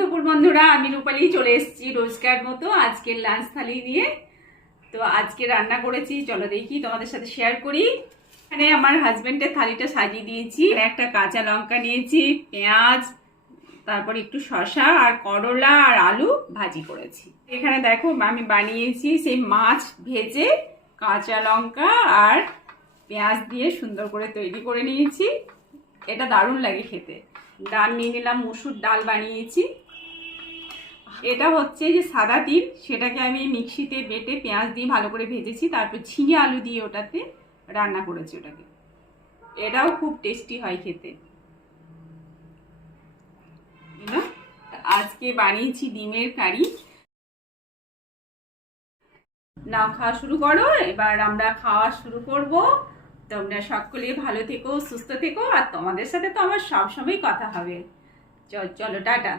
দুপুর বন্ধুরা, আমি রূপালী চলে এসেছি রোজকার মতো আজকের লাঞ্চ থালি নিয়ে। তো আজকে রান্না করেছি, চলো দেখি তোমাদের সাথে শেয়ার করি। এখানে আমার হাজবেন্ডের থালিটা সাজিয়ে দিয়েছি। একটা কাঁচা লঙ্কা নিয়েছি, পেঁয়াজ, তারপর একটু শসা আর করলা আর আলু ভাজি করেছি। এখানে দেখো আমি বানিয়েছি সেই মাছ ভেজে কাঁচা লঙ্কা আর পেঁয়াজ দিয়ে সুন্দর করে তৈরি করে নিয়েছি। এটা দারুণ লাগে খেতে। ডাল নিয়ে নিলাম, মুসুর ডাল বানিয়েছি। এটা হচ্ছে যে সাদা তিল, সেটাকে আমি মিক্সিতে বেটে পেঁয়াজ দিয়ে ভালো করে ভেজেছি, তারপর ঝিঙে আলু দিয়ে ওটাতে রান্না করেছি ওটাকে। এটাও খুব টেস্টি হয় খেতে। আজকে বানিয়েছি ডিমের কারি। নাও খাওয়া শুরু করো, এবার আমরা খাওয়া শুরু করব। তোমরা সকলে ভালো থেকো, সুস্থ থেকো, আর তোমাদের সাথে তো আমার সবসময় কথা হবে। চলো টাটা।